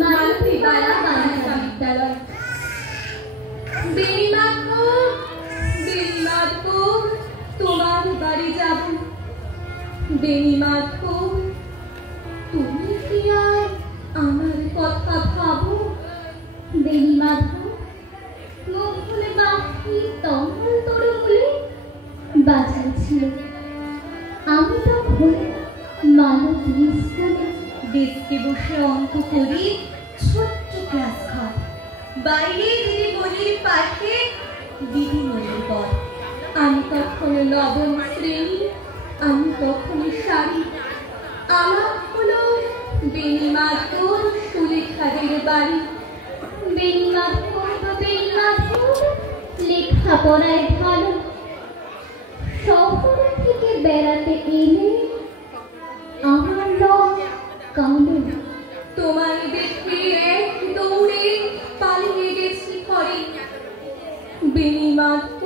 মালতীবালা বালিকা বিদ্যালয়। বেণীমাধব, তোমার বাড়ি যাব। বেণীমাধব, তুমি কি আর আমার কথা ভাবো? বেণীমাধব, মুখ খুলে পাখি তখন তোর বলে বাজাচ্ছিল। আমি তখন মালতী স্কুলে ডেস্কে বসে অঙ্ক করি, ছোট্ট ক্লাস ঘর। বাইরে দিদিমণির পাশে দিদিমণির পর। আমি তখন নবম শ্রেণী, আমি তখন শাড়ি। আমার হলো বেণীমাধব সুলেখাদের বাড়ি। বেণীমাধব, লেখাপড়ায় ভালো। শহর থেকে বেড়াতে এলে আমার রং কালো। তোমায় দেখে এক দৌড়ে পালিয়ে গেছি ঘরে। বেণীমাধব,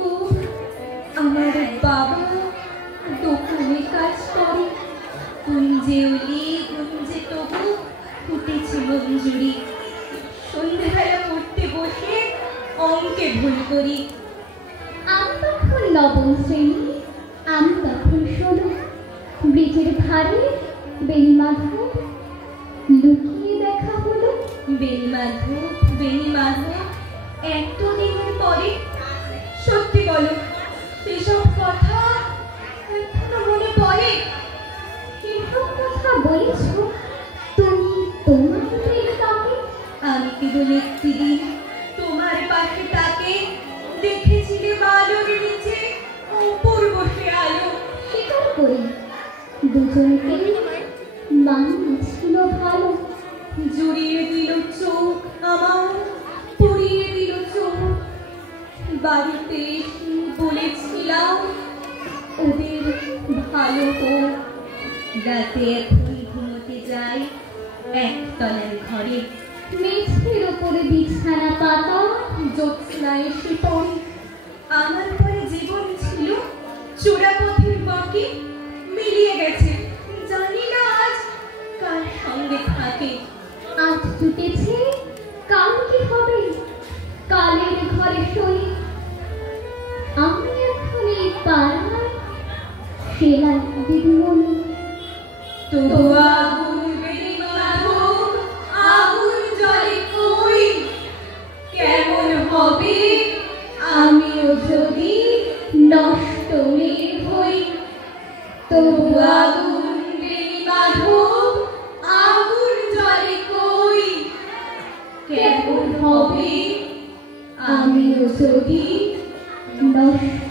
আমার বাবা দোকানে কাজ করে। গুঞ্জে উলি গুঞ্জে তবু ফুটেছে মঞ্জুরি। সন্ধ্যাবেলা পড়তে বসে অঙ্কে ভুল করি। আমি তখন নবম শ্রেণী, আমি তখন 16। ব্রিজের ধারে বেণীমাধব, লুকিয়ে দেখা হলো। বেণীমাধব, এতদিনের পরে সত্যি বলো, এসব কথা এখনো মনে পড়ে? এসব কথা বলেছ তুমি তোমার প্রেমিকাকে? আমি কেবল একটি দিন তোমার পাশে তাকে দেখেছিলে বালুর নিচে উপর বসে আলো। স্বীকার করি, দুজনকে মানিয়েছিল ভালো। জুড়িয়ে দিল চোখ আমার, পুড়িয়ে দিল চোখ। বাড়িতে এসে বলেছিলাম ওদের ভালো হোক। রাতে এখন ঘুমোতে যাই একতলার ঘরে। মেঝের ওপরে বিছানা পাতা, জ্যোৎস্না এসে পড়ে। আমার পরে জীবন ছিল চোরাপথের বাকি, মিলিয়ে গেছে জানি না আজ কার সঙ্গে থাকে। আজ জুটেছে, কাল কি হবে? কালের ঘরে শোই। আমি এখন এই পাড়ায় সেলাই দিদিমণি। তবু আগুন বেণীমাধব, আগুন জ্বলে কই? কেমন হবে আমিও যদি নষ্ট মেয়ে হই? তবু আগুন বেণীমাধব, আগুন জ্বলে কই? কেমন হবে আমিও যদি নষ্ট